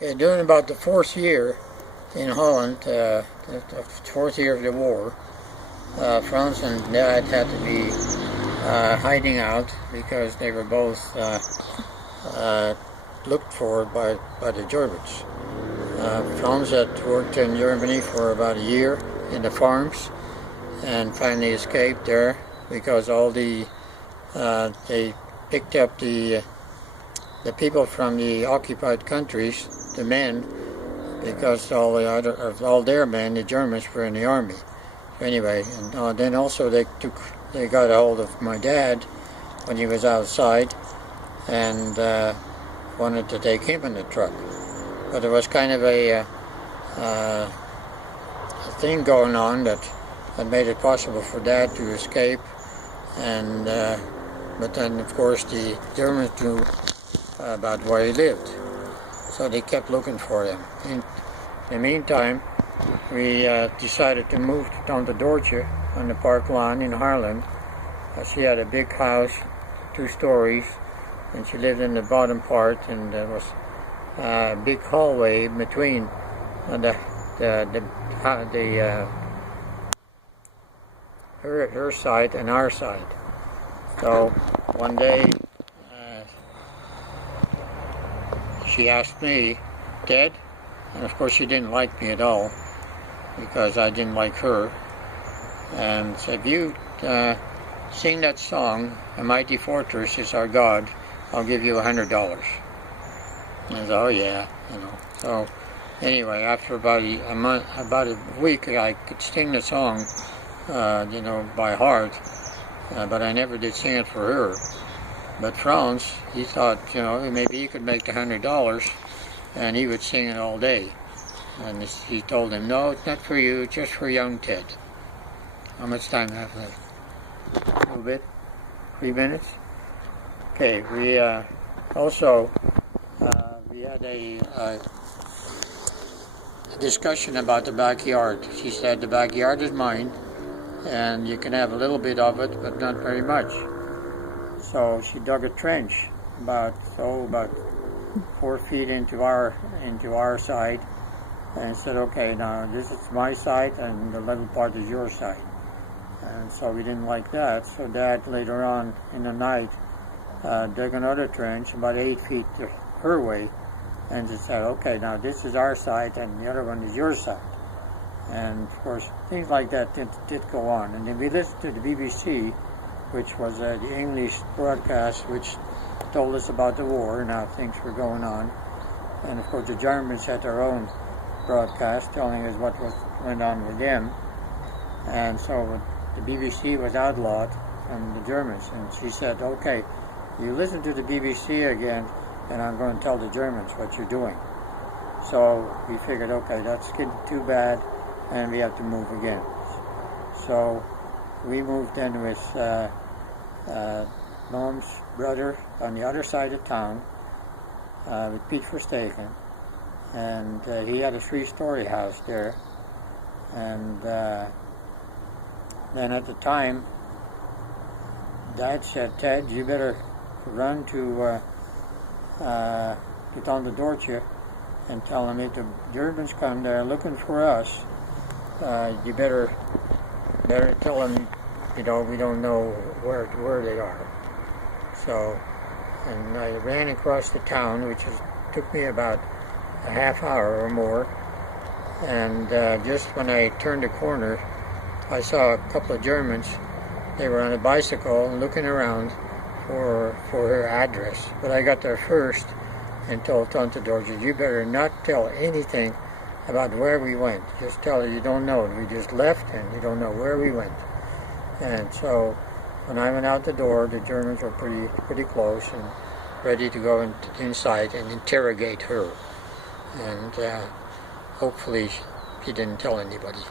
Okay, during about the fourth year in Holland, the fourth year of the war, Frans and Dad had to be hiding out because they were both looked for by the Germans. Frans had worked in Germany for about a year in the farms and finally escaped there because all the they picked up the people from the occupied countries, the men, because all their men, the Germans, were in the army. So anyway, and then also they got a hold of my dad when he was outside and wanted to take him in the truck. But there was kind of a thing going on that made it possible for Dad to escape, and but then of course the Germans knew about where he lived, so they kept looking for him. In the meantime, we decided to move to Tante Doortje on the park lawn in Haarlem. She had a big house, 2 stories, and she lived in the bottom part, and there was a big hallway between her side and our side. So one day she asked me, "Dad," and of course she didn't like me at all because I didn't like her, and said, "If you sing that song, 'A Mighty Fortress Is Our God,' I'll give you $100. And I said, "Oh yeah," you know. So anyway, after about a week, I could sing the song, you know, by heart, but I never did sing it for her. But Frans, he thought, you know, maybe he could make the $100, and he would sing it all day. And he told him, "No, it's not for you, it's just for young Ted." How much time have I left? A little bit? 3 minutes? Okay, we also we had a discussion about the backyard. She said, "The backyard is mine, and you can have a little bit of it, but not very much." So she dug a trench about 4 feet into our side, and said, "Okay, now this is my side, and the little part is your side." And so we didn't like that. So Dad later on in the night dug another trench about 8 feet her way, and just said, "Okay, now this is our side, and the other one is your side." And of course, things like that did go on. And then we listened to the BBC, which was the English broadcast, which told us about the war and how things were going on. And of course, the Germans had their own broadcast telling us what went on with them. And so the BBC was outlawed from the Germans. And she said, "Okay, you listen to the BBC again, and I'm going to tell the Germans what you're doing." So we figured, okay, that's getting too bad, and we have to move again. So we moved in with Mom's brother on the other side of town, with Piet Verstegen, and he had a 3-story house there. And then at the time, Dad said, "Ted, you better run to Tante Doortje and tell them if the Germans come there looking for us, you better tell them, you know, we don't know where they are." So, and I ran across the town, which took me about a half hour or more, and just when I turned the corner, I saw a couple of Germans. They were on a bicycle looking around for her address. But I got there first and told Tante Doortje, "You better not tell anything about where we went. Just tell her you don't know. We just left and you don't know where we went." And so when I went out the door, the Germans were pretty close and ready to go inside and interrogate her. And hopefully she didn't tell anybody.